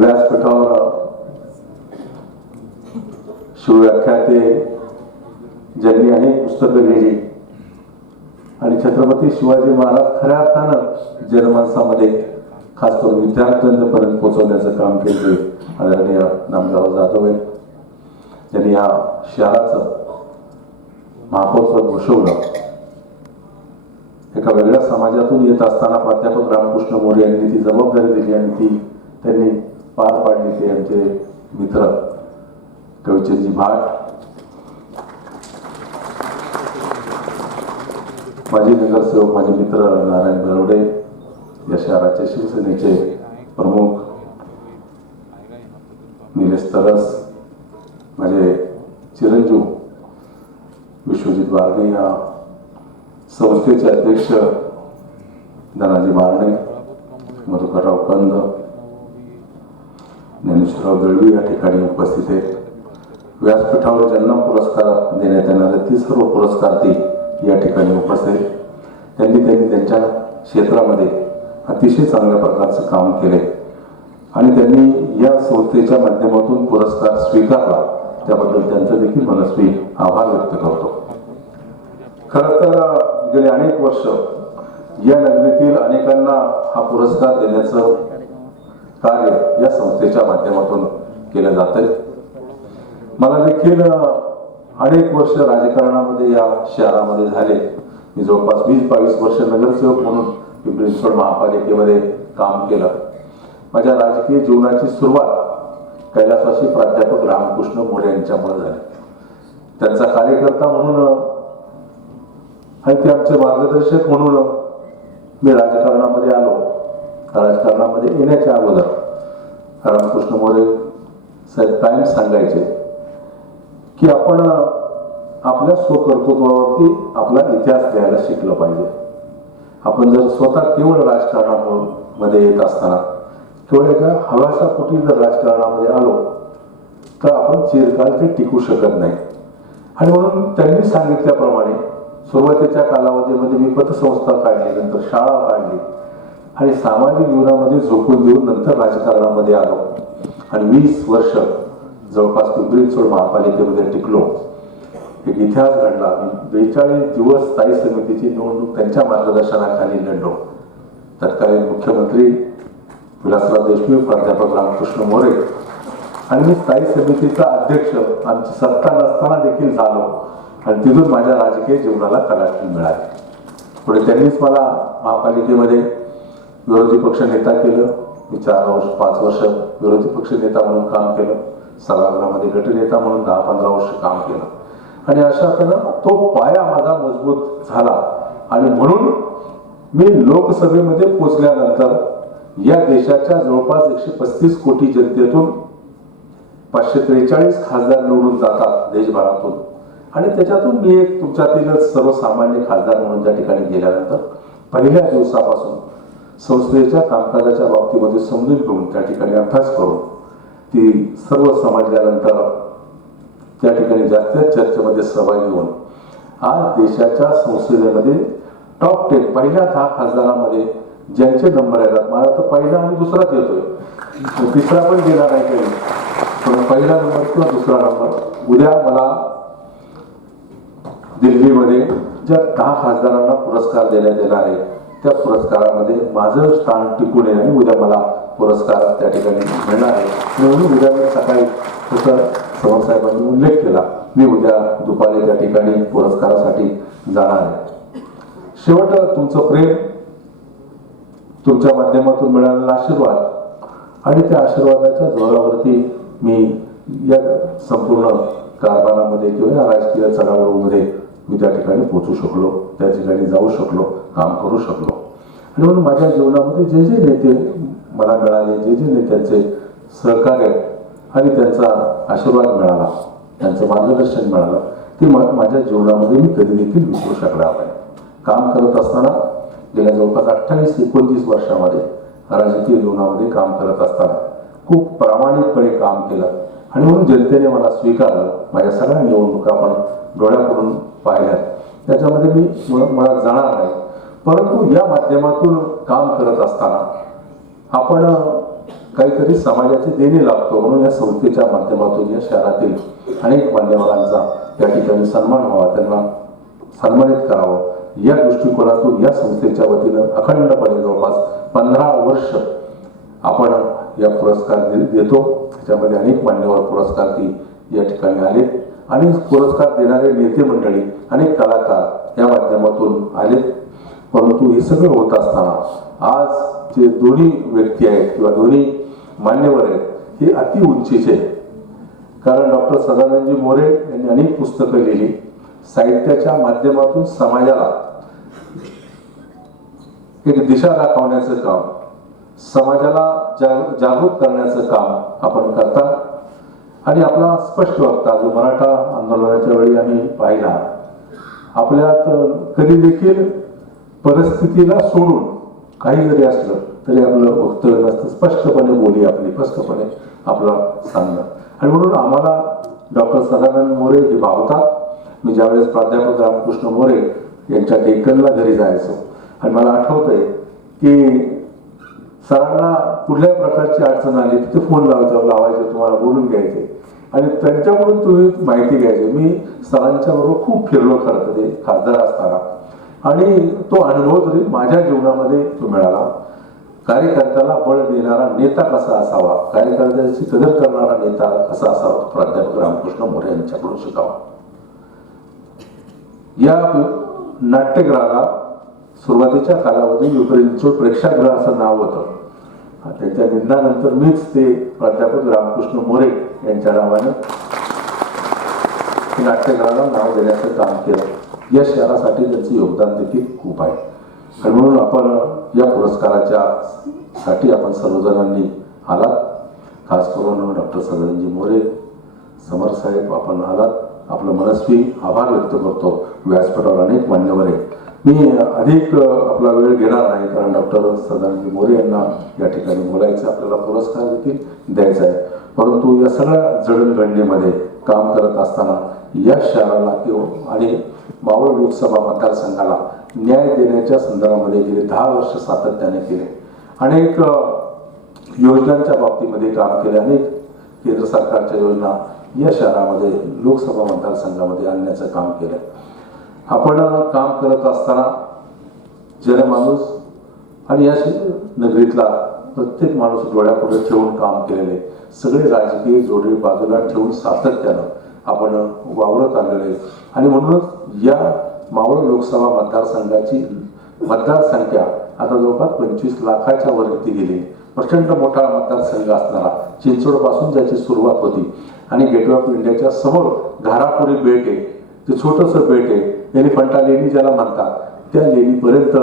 व्यासपीठावर शिवव्याख्याते ज्यांनी अनेक पुस्तकं लिहिली. आणि छत्रपती शिवाजी महाराज खऱ्या अर्थानं जनमानसामध्ये खास करून विद्यार्थ्यांपर्यंत पोहोचवण्याचं काम केले आदरणीय नामगाव जाधव आहे त्यांनी या शहराचं महापौरपद घोषवलं एका वेगळ्या समाजातून येत असताना प्राध्यापक रामकृष्ण मोरे यांनी ती जबाबदारी दिली आणि ती त्यांनी पार पाडले ते आमचे मित्र कविचंदजी भाट. माझे नगरसेवक माझे मित्र नारायण बरोडे या शहराचे शिवसेनेचे प्रमुख निलेश तरस माझे चिरंजीव विश्वजित बारणे या संस्थेचे अध्यक्ष धनाजी बारणे मधुकरराव कंद ज्ञानेश्वरराव दळवी या ठिकाणी उपस्थित आहेत. व्यासपीठावर ज्यांना पुरस्कार देण्यात येणारे ती सर्व पुरस्कारती या ठिकाणी उपस्थित त्यांनी त्यांनी त्यांच्या क्षेत्रामध्ये अतिशय चांगल्या प्रकारचं काम केले आणि त्यांनी या संस्थेच्या माध्यमातून पुरस्कार स्वीकारला त्याबद्दल त्यांचं देखील मनस्वी आभार व्यक्त करतो. खरं तर गेले अनेक वर्ष या नगरीतील अनेकांना हा पुरस्कार देण्याचं कार्य या संस्थेच्या माध्यमातून केलं जात आहे मला देखील अनेक वर्ष राजकारणामध्ये या शहरामध्ये झाले. मी जवळपास वीस बावीस वर्ष नगरसेवक म्हणून पिंपरी चिंचवड महापालिकेमध्ये काम केलं. माझ्या राजकीय जीवनाची सुरुवात कैलासवासी प्राध्यापक रामकृष्ण मोरे यांच्यामुळे झाली. त्यांचा कार्यकर्ता म्हणून आणि ते आमचे मार्गदर्शक म्हणून मी राजकारणामध्ये आलो. राजकारणामध्ये येण्याच्या अगोदर रामकृष्ण मोरे साहेब कायम सांगायचे की आपण आपल्या स्वकर्तृत्वावरती आपला इतिहास लिहायला शिकलं पाहिजे. आपण जर स्वतः केवळ राजकारणामध्ये येत असताना केवळ एका हव्यासा पोटी जर राजकारणामध्ये आलो तर आपण चिरकाल ते टिकू शकत नाही. आणि म्हणून त्यांनी सांगितल्याप्रमाणे सुरुवातीच्या कालावधीमध्ये मी पतसंस्था काढली नंतर शाळा काढली आणि सामाजिक जीवनामध्ये झोपून देऊन नंतर राजकारणामध्ये आलो. आणि वीस वर्ष जवळपास पिंपरी चोड महापालिकेमध्ये टिकलो. एक इतिहास घडला. मी बेचाळीस दिवस स्थायी समितीची निवडणूक त्यांच्या मार्गदर्शनाखाली लढलो. तत्कालीन मुख्यमंत्री विलासराव देशमुख प्राध्यापक रामकृष्ण मोरे आणि मी स्थायी समितीचा अध्यक्ष आमची सत्ता नसताना देखील झालो. आणि तिथून माझ्या राजकीय जीवनाला कलाटणी मिळाली. पुढे त्यांनीच मला महापालिकेमध्ये विरोधी पक्ष नेता केलं मी चार वर्ष पाच वर्ष विरोधी पक्ष नेता म्हणून काम केलं सभागृहामध्ये गटनेता म्हणून दहा पंधरा वर्ष काम केलं. आणि अशा तऱ्हेनं तो पाया माझा मजबूत झाला. आणि म्हणून मी लोकसभेमध्ये पोचल्यानंतर या देशाच्या जवळपास एकशे पस्तीस कोटी जनतेतून पाचशे त्रेचाळीस खासदार निवडून जातात देशभरातून. आणि त्याच्यातून मी एक तुमच्यातीलच सर्वसामान्य खासदार म्हणून त्या ठिकाणी गेल्यानंतर पहिल्या दिवसापासून संस्थेच्या कामकाजाच्या बाबतीमध्ये समजून घेऊन त्या ठिकाणी अभ्यास करून ती सर्व समजल्यानंतर त्या ठिकाणी जास्तीत चर्चेमध्ये सहभागी होऊन आज देशाच्या संसदेमध्ये टॉप टेन पहिल्या दहा खासदारामध्ये ज्यांचे नंबर येतात मला तर पहिला आणि दुसराच येतोय. तिसरा पण गेला नाही काही. पण पहिला नंबर किंवा दुसरा नंबर उद्या मला दिल्लीमध्ये ज्या दहा खासदारांना पुरस्कार देण्यात येणार आहे त्या पुरस्कारामध्ये माझं स्थान टिकून आहे आणि उद्या मला पुरस्कार त्या ठिकाणी मिळणार आहे. म्हणून उद्या मी सकाळी तसं साहेबांनी उल्लेख केला मी उद्या दुपारी त्या ठिकाणी पुरस्कारासाठी जाणार आहे. शेवट तुमचं प्रेम तुमच्या माध्यमातून मिळालेला आशीर्वाद आणि त्या आशीर्वादाच्या जोरावरती मी या संपूर्ण कारभारामध्ये किंवा या राजकीय चढावळीमध्ये मी त्या ठिकाणी पोचू शकलो त्या ठिकाणी जाऊ शकलो काम करू शकलो. आणि म्हणून माझ्या जीवनामध्ये जे जे नेते मला मिळाले जे जे नेत्यांचे सहकार्य आणि त्यांचा आशीर्वाद मिळाला त्यांचं मार्गदर्शन मिळालं ते माझ्या जीवनामध्ये मी कधी देखील विसरू शकणार नाही. काम करत असताना गेल्या जवळपास अठ्ठावीस एकोणतीस वर्षामध्ये राजकीय जीवनामध्ये काम करत असताना खूप प्रामाणिकपणे काम केलं. आणि म्हणून जनतेने मला स्वीकारलं माझ्या सगळ्या निवडणुका आपण डोळ्याकडून पाहिल्यात त्याच्यामध्ये मी मुळात जाणार नाही. परंतु या माध्यमातून काम करत असताना आपण काहीतरी समाजाचे देणे लागतो म्हणून या संस्थेच्या माध्यमातून या शहरातील अनेक मान्यवरांचा या ठिकाणी सन्मान व्हावा त्यांना सन्मानित करावं. या दृष्टिकोनातून या संस्थेच्या वतीनं अखंडपणे जवळपास पंधरा वर्ष आपण या पुरस्कार देतो. त्याच्यामध्ये अनेक मान्यवर पुरस्कार ती या ठिकाणी आले. आणि पुरस्कार देणारे नेते मंडळी अनेक कलाकार या माध्यमातून आले परंतु हे सगळं होत असताना आज जे दोन्ही व्यक्ती आहेत किंवा दोन्ही मान्यवर आहेत हे अति उंचीचे कारण डॉक्टर सदानंदजी मोरे यांनी अनेक पुस्तकं लिहिली. साहित्याच्या माध्यमातून समाजाला एक दिशा दाखवण्याचं काम समाजाला जाग जागृत करण्याचं काम आपण करता. आणि आपला स्पष्ट वक्ता जो मराठा आंदोलनाच्या वेळी आम्ही पाहिला आपल्यात कधी देखील परिस्थितीला सोडून काही जरी असलं तरी आपलं वक्तव्य नसतं. स्पष्टपणे बोली आपली स्पष्टपणे आपलं सांगणं. आणि म्हणून आम्हाला डॉक्टर सदानंद मोरे हे भावतात. मी ज्यावेळेस प्राध्यापक रामकृष्ण मोरे यांच्या डेक्कनला घरी जायचो आणि मला आठवतंय की सरांना कुठल्याही प्रकारची अडचण आली तिथे फोन लावायचा लावायचे तुम्हाला बोलून घ्यायचे. आणि त्यांच्याकडून तुम्ही माहिती घ्यायची. मी सरांच्या बरोबर खूप फिरलो खरं तर ते खासदार असताना. आणि तो अनुभव तरी माझ्या जीवनामध्ये तो मिळाला. कार्यकर्त्याला बळ देणारा नेता कसा असावा? कार्यकर्त्याची कदर करणारा नेता कसा असावा? प्राध्यापक रामकृष्ण मोरे यांच्याकडून शिकावा. या नाट्यगृहाला सुरुवातीच्या कालावधी युक्रेनचं प्रेक्षागृह असं नाव होतं. त्यांच्या निधनानंतर मीच ते प्राध्यापक रामकृष्ण मोरे यांच्या नावाने नाट्यगृहाला नाव देण्याचं काम केलं. या शहरासाठी त्यांचं योगदान देखील खूप आहे. आणि म्हणून आपण या पुरस्काराच्या साठी आपण सर्वजणांनी आलात. खास करून डॉक्टर सदानंदजी मोरे समर साहेब आपण आलात. आपलं मनस्वी आभार व्यक्त करतो. व्यासपीठावर अनेक मान्यवर आहे मी अधिक आपला वेळ घेणार नाही कारण डॉक्टर सदानंद मोरे यांना या ठिकाणी बोलायचं आपल्याला पुरस्कार देखील द्यायचा आहे. परंतु या सगळ्या जडणघडणीमध्ये काम करत असताना या शहराला किंवा आणि मावळ लोकसभा मतदारसंघाला न्याय देण्याच्या संदर्भामध्ये गेले दहा वर्ष सातत्याने केले. अनेक योजनांच्या बाबतीमध्ये काम केले. अनेक केंद्र सरकारच्या योजना या शहरामध्ये लोकसभा मतदारसंघामध्ये आणण्याचं काम केलं. आपण काम करत असताना जनमाणूस आणि या नगरीतला प्रत्येक माणूस डोळ्यापुढे ठेवून काम केलेले सगळे राजकीय जोडे बाजूला ठेवून सातत्यानं आपण वावरत आलेले आणि म्हणूनच या मावळ लोकसभा मतदारसंघाची मतदार संख्या आता जवळपास पंचवीस लाखाच्या वरती गेली. प्रचंड मोठा मतदारसंघ असणारा चिंचवडपासून ज्याची सुरुवात होती. आणि गेटवे ऑफ इंडियाच्या समोर घारापुरी बेट आहे. ते छोटंसं बेट आहे. एलिफंटा लेणी ज्याला म्हणतात त्या लेणीपर्यंत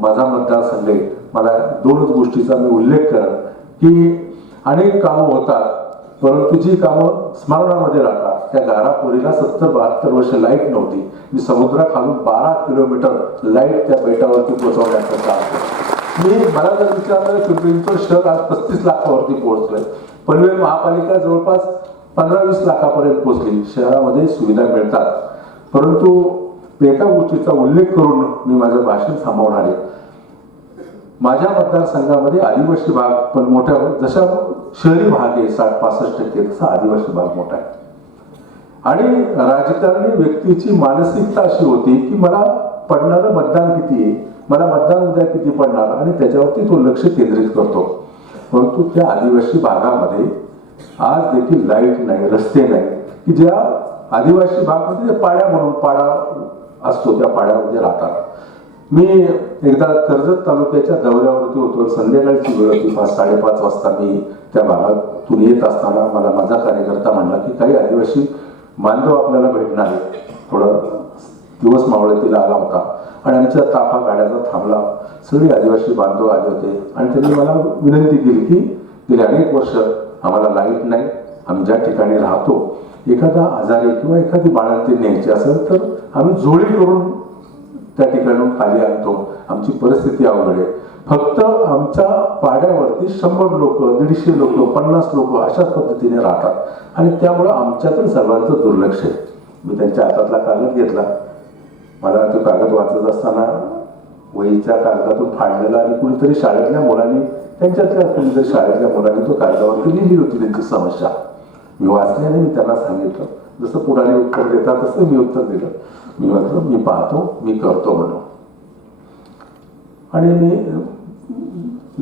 माझा मतदारसंघ आहे. मला दोनच गोष्टीचा मी उल्लेख करेन की अनेक कामं होतात परंतु जी कामं स्मरणामध्ये राहतात त्या गारापुरीला सत्तर बहात्तर वर्ष लाइट नव्हती. मी समुद्राखालून बारा किलोमीटर लाइट त्या बेटावरती पोहोचवण्याचं काम मी मला जर विचारलं की शहर आज पस्तीस लाखावरती पोहोचलंय. पनवेल महापालिका जवळपास पंधरा वीस लाखापर्यंत पोहोचली शहरामध्ये सुविधा मिळतात. परंतु एका गोष्टीचा उल्लेख करून मी माझं भाषण थांबवणार आहे. माझ्या मतदारसंघामध्ये आदिवासी भाग पण मोठ्या जशा शहरी भाग आहे साठ पासष्ट टक्के तसा आदिवासी भाग मोठा आहे. आणि राजकारणी व्यक्तीची मानसिकता अशी होती की मला पडणारं मतदान किती आहे? मला मतदान उद्या किती पडणार? आणि त्याच्यावरती तो लक्ष केंद्रित करतो. परंतु त्या आदिवासी भागामध्ये आज देखील लाइट नाही रस्ते नाही. की ज्या आदिवासी भाग म्हणजे पाड्या म्हणून पाडा असतो त्या पाड्यामध्ये राहतात. मी एकदा कर्जत तालुक्याच्या दौऱ्यावरती होतो. संध्याकाळची वेळ होती पाच साडेपाच वाजता मी त्या भागातून येत असताना मला माझा कार्यकर्ता म्हणला की काही आदिवासी बांधव आपल्याला भेटणार आहे थोडं दिवस मावळतीला आला होता. आणि आमच्या ताफा गाड्याचा थांबला. सगळे आदिवासी बांधव आले होते. आणि त्यांनी मला विनंती केली की गेल्या अनेक वर्ष आम्हाला लाइट नाही आम्ही ज्या ठिकाणी राहतो एखादा आजारी किंवा एखादी बाळंती न्यायची असेल तर आम्ही जोळी करून त्या ठिकाणून खाली आणतो. आमची परिस्थिती अवघड आहे. फक्त आमच्या पाड्यावरती शंभर लोक दीडशे लोक पन्नास लोक अशाच पद्धतीने राहतात. आणि त्यामुळं आमच्याकडे सर्वांचं दुर्लक्ष आहे. मी त्यांच्या हातातला कागद घेतला. मला तो कागद वाचत असताना वहीच्या कागदातून फाडलेला आणि कुणीतरी शाळेतल्या मुलांनी त्यांच्यातल्या तुमच्या शाळेतल्या मुलांनी तो कागदावरती लिहिली होती त्यांची समस्या. मी वाचल्याने मी त्यांना सांगितलं. जसं पुढाने उत्तर देतात तसं मी उत्तर दिलं. मी म्हटलं मी पाहतो मी करतो म्हणून. आणि मी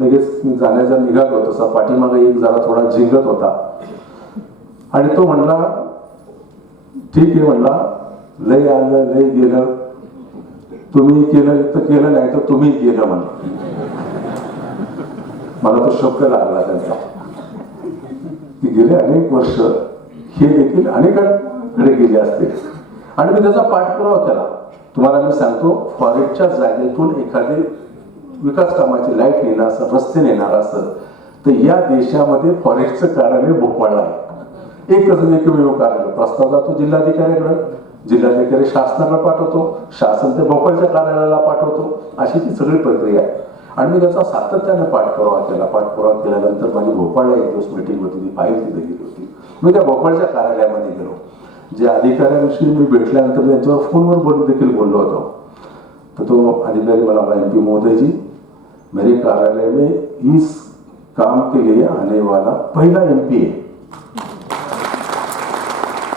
लगेच मी जाण्याचा निघालो. तसा पाठीमागे एक जरा थोडा झिंगत होता. आणि तो म्हणला ठीक आहे म्हणला लय आलं लय गेलं. तुम्ही केलं तर केलं नाही तर तुम्ही केलं म्हणलं. मला तो शब्द लागला त्यांचा? की गेले अनेक वर्ष. हे देखील अनेकांकडे गेले असते आणि मी त्याचा पाठपुरावा केला. तुम्हाला मी सांगतो फॉरेस्टच्या जागेतून एखादे विकास कामाची लाइट नेणार असं रस्ते नेणार असं तर या देशामध्ये फॉरेस्टचं कार्यालय भोपाळला आहे. एकच एकमेव कार्यालय. प्रस्ताव जातो जिल्हाधिकाऱ्याकडे. जिल्हाधिकारी शासनाला पाठवतो. शासन ते भोपाळच्या कार्यालयाला पाठवतो. अशी ती सगळी प्रक्रिया आहे. आणि मी त्याचा सातत्याने पाठपुरावा केला. पाठपुरावा केल्यानंतर माझी भोपाळला एक दिवस मिटिंग होती ती फाईल तिथे गेली होती. मी त्या भोपाळच्या कार्यालयामध्ये गेलो. जे अधिकाऱ्यांशी मी भेटल्यानंतर त्यांच्यावर फोनवर बोलून देखील बोललो होतो. तर तो अधिकारी मला एम पी महोदय जी मेरे कार्यालय में इस काम के लिए आने वाला पहिला एम पी आहे.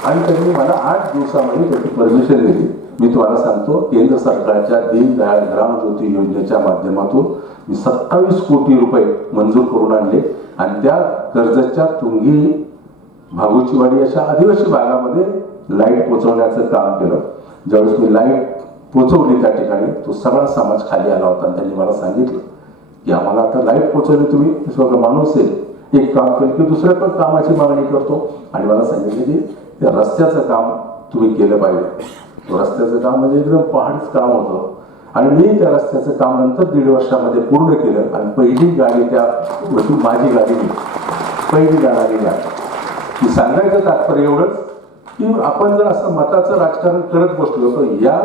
आणि त्यांनी मला आठ दिवसामध्ये त्याची परमिशन दिली. मी तुम्हाला सांगतो केंद्र सरकारच्या दीनदयाळ ग्राम ज्योती योजनेच्या माध्यमातून मी सत्तावीस कोटी रुपये मंजूर करून आणले. आणि त्या कर्जच्या तुंगी भागोचीवाडी अशा आदिवासी भागामध्ये लाइट पोचवण्याचं काम केलं. ज्यावेळेस मी लाइट पोचवली त्या ठिकाणी तो सगळा समाज खाली आला होता आणि त्यांनी मला सांगितलं की आम्हाला आता लाइट पोचवली तुम्ही सगळं माणूस आहे. एक काम केलं की दुसऱ्या पण कामाची मागणी करतो. आणि मला सांगितलं की त्या रस्त्याचं काम तुम्ही केलं पाहिजे. रस्त्याचं काम म्हणजे एकदम पहाडच काम होतं. आणि मी त्या रस्त्याचं काम नंतर दीड वर्षामध्ये पूर्ण केलं आणि पहिली गाडी त्या माझी गाडी पहिली गाणारी गाडी. सांगायचं तात्पर्य एवढंच की आपण जर असं मताचं राजकारण करत बसलो तर या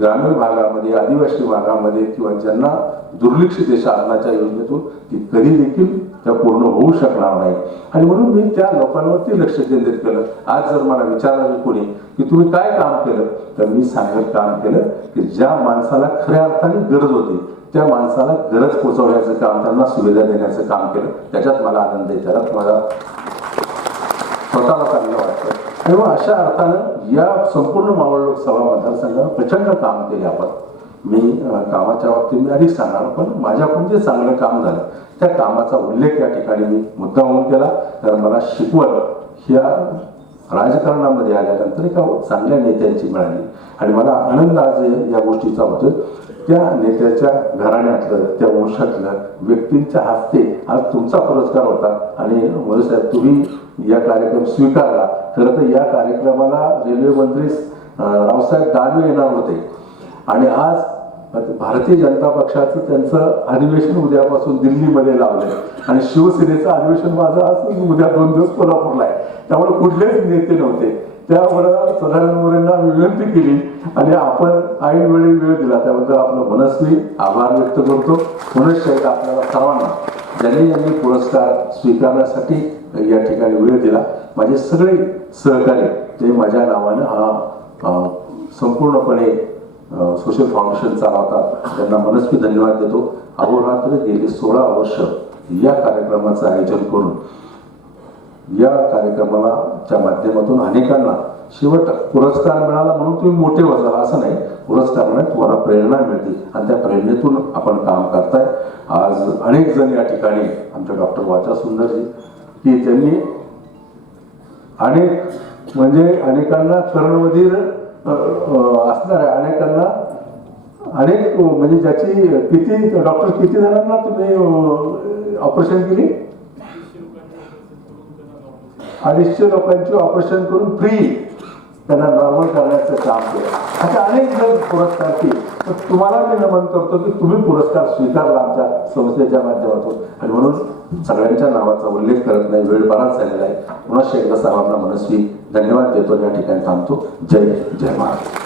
ग्रामीण भागामध्ये आदिवासी भागामध्ये किंवा ज्यांना दुर्लक्षित शासनाच्या योजनेतून ती कधी देखील त्या पूर्ण होऊ शकणार नाही. आणि म्हणून मी त्या लोकांवरती लक्ष केंद्रित केलं. आज जर मला विचारलं कोणी की तुम्ही काय काम केलं तर मी सांगत काम केलं की ज्या माणसाला खऱ्या अर्थाने गरज होती त्या माणसाला गरज पोचवण्याचं काम त्यांना सुविधा देण्याचं काम केलं. त्याच्यात मला आनंद आहे. त्याच्यात मला स्वतःला चांगलं वाटतं. तेव्हा अशा अर्थानं या संपूर्ण मावळ लोकसभा मतदारसंघात प्रचंड काम केले आपण. मी कामाच्या बाबतीत मी अधिक सांगणार पण माझ्याकडून जे चांगलं काम झालं त्या कामाचा उल्लेख या ठिकाणी मी मुद्दा म्हणून केला. कारण मला शिकवण ह्या राजकारणामध्ये आल्यानंतर एका चांगल्या नेत्यांची मिळाली. आणि मला आनंद आज या गोष्टीचा होतो त्या नेत्याच्या घराण्यातलं त्या वंशातलं व्यक्तींच्या हस्ते आज तुमचा पुरस्कार होता. आणि मोदी साहेब तुम्ही या कार्यक्रम स्वीकारला. खरं तर या कार्यक्रमाला रेल्वे मंत्री रावसाहेब दानवे येणार होते. आणि आज भारतीय जनता पक्षाचं त्यांचं अधिवेशन उद्यापासून दिल्लीमध्ये लावलंय. आणि शिवसेनेचं अधिवेशन माझं आज उद्या दोन दिवस कोल्हापूरला आहे. त्यामुळे कुठलेच नेते नव्हते. त्यामुळं सदानंद मोरेंना विनंती केली आणि आपण ऐन वेळी वेळ दिला. त्याबद्दल आपलं मनस्वी आभार व्यक्त करतो. पुनश्च आपल्याला सर्वांना ज्यांनी यांनी पुरस्कार स्वीकारण्यासाठी या ठिकाणी वेळ दिला. माझे सगळे सहकारी जे माझ्या नावानं हा संपूर्णपणे सोशल फाउंडेशन चालवतात. त्यांना मनस्वी धन्यवाद देतो. अहोरात्र गेली सोळा वर्ष या कार्यक्रमाचं आयोजन करून या कार्यक्रमाच्या माध्यमातून अनेकांना शेवट पुरस्कार मिळाला म्हणून तुम्ही मोठे वजाला असं नाही. पुरस्कार मिळाला तुम्हाला प्रेरणा मिळते आणि त्या प्रेरणेतून आपण काम करताय. आज अनेक जण या ठिकाणी आमच्या डॉक्टर वाचा सुंदरजी की त्यांनी अनेक म्हणजे अनेकांना कर्णवधीर असणार आहे. असणाऱ्या अनेकांना अनेक म्हणजे ज्याची किती डॉक्टर किती जणांना तुम्ही ऑपरेशन केली? अडीचशे लोकांचे ऑपरेशन करून फ्री त्यांना नॉर्मल करण्याचं काम केलं. अशा अनेक जण पुरस्कार की तर तुम्हाला मी नमन करतो की तुम्ही पुरस्कार स्वीकारला आमच्या संस्थेच्या माध्यमातून. आणि म्हणून सगळ्यांच्या नावाचा उल्लेख करत नाही. वेळ बराच झालेला आहे. पुन्हा एकदा साहेबांना मनस्वी धन्यवाद देतो. या ठिकाणी थांबतो. जय जय महाराज.